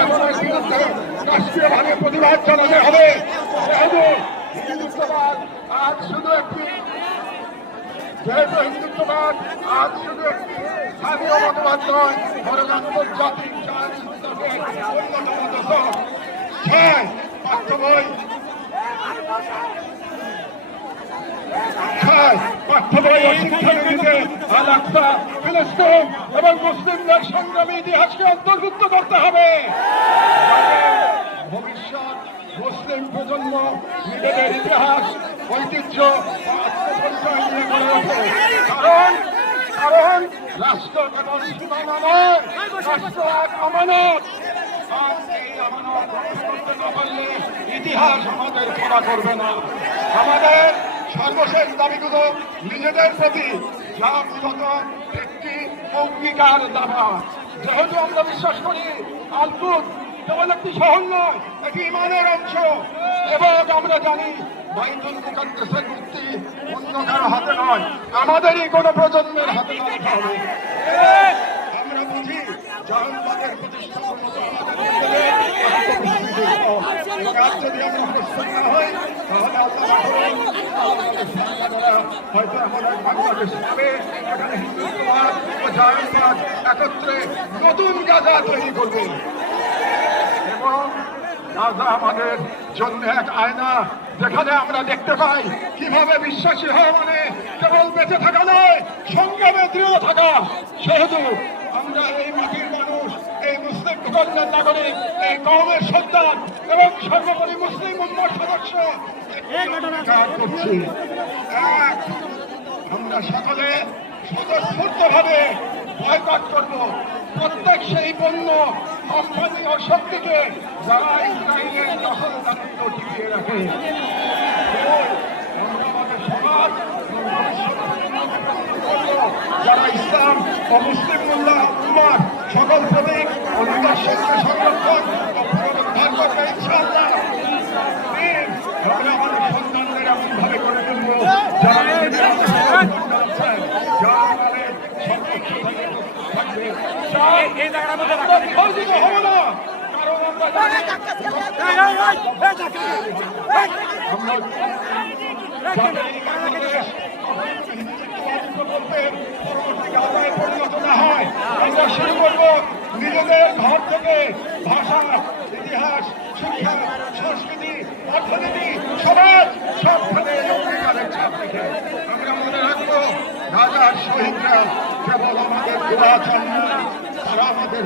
আক্রমণের বিরুদ্ধে রাষ্ট্রীয়ভাবে প্রতিবাদ জানাতে হবে। হিন্দুত্ববাদ আজ শুধু একটি হিন্দুত্ববাদ আজ শুধু একটি স্থানীয় মতবাদ নয়, বরং আন্তর্জাতিক অন্যতম দশক। পাঠ্য বই ও শিক্ষানীতিতে আল-আকসা, ফিলিস্তিন এবং মুসলিমদের সংগ্রামী ইতিহাসকে অন্তর্ভুক্ত করতে হবে। ভবিষ্যৎ মুসলিম প্রজন্ম নিজেদের ইতিহাস, ঐতিহ্য ও আত্মপরিচয় নিয়ে গড়ে ওঠে। কারণ রাষ্ট্র কেবল সীমানা নয়, রাষ্ট্র এক আমানত। এই আমানত রক্ষা করতে না পারলে ইতিহাস আমাদের ক্ষমা করবে না। আমাদের সর্বশেষ দাবিগুলো নিজেদের প্রতি, যা মূলত একটি অঙ্গীকার দাবা। যেহেতু আমরা বিশ্বাস করি আল-কুদস কেবল একটি শহর নয়, এটি ইমানের অংশ, এবং আমরা জানি বাইতুল মুকাদ্দাসের মূর্তি অন্য কারো হাতে নয়, আমাদেরই কোনো প্রজন্মের হাতে রাখতে হবে। আমরা বুঝি জাহান্নামের প্রতিষ্ঠা কাজ যদি আমরা প্রস্তুত না হই, তাহলে হয়তো আমাদের বাংলাদেশ হবে এখানে হিন্দুত্ববাদ ও জাহান্নাম একত্রে নতুন গাজা তৈরি করবে। এবং গাজা আমাদের জন্য এক আয়না, যেখানে আমরা দেখতে পাই কিভাবে বিশ্বাসী হওয়া মানে কেবল বেঁচে থাকা নয়, সংগ্রামে দৃঢ় থাকা। সেহেতু আমরা এই মাটির মানুষ, এই মুসলিম ভূখণ্ডের নাগরিক, এই কওমের সন্তান এবং সর্বোপরি মুসলিম উম্মার সদস্য করছি। আমরা সকলে স্বতঃস্ফূর্তভাবে বয়কট করব প্রত্যেক সেই পণ্য, কোম্পানি ও শক্তিকে যারা ইসরায়েলের দখলদারিত্ব টিকিয়ে রাখে। সমাজ যারা ইসলাম ও মুসলিম উম্মার সকল প্রতীক ও নিদর্শনকে সংরক্ষণ ও পুনরুদ্ধার করবে ইনশাআল্লাহ। আমরা আমাদের সন্তানদের এমন ভাবে করে তুলব যারা ভর্জিত হব না, কারণ আমরা পরিণত না হয়। আমরা শুরু করবো নিজেদের ঘর থেকে। ভাষা, ইতিহাস, শিক্ষা, সংস্কৃতি, অর্থনীতি, সমাজ সবখানে অঙ্গীকারের ছাপ রেখে আমরা মনে রাখবো রাজার শহীদরা কেবল আমাদের দোয়া চান না, তারা আমাদের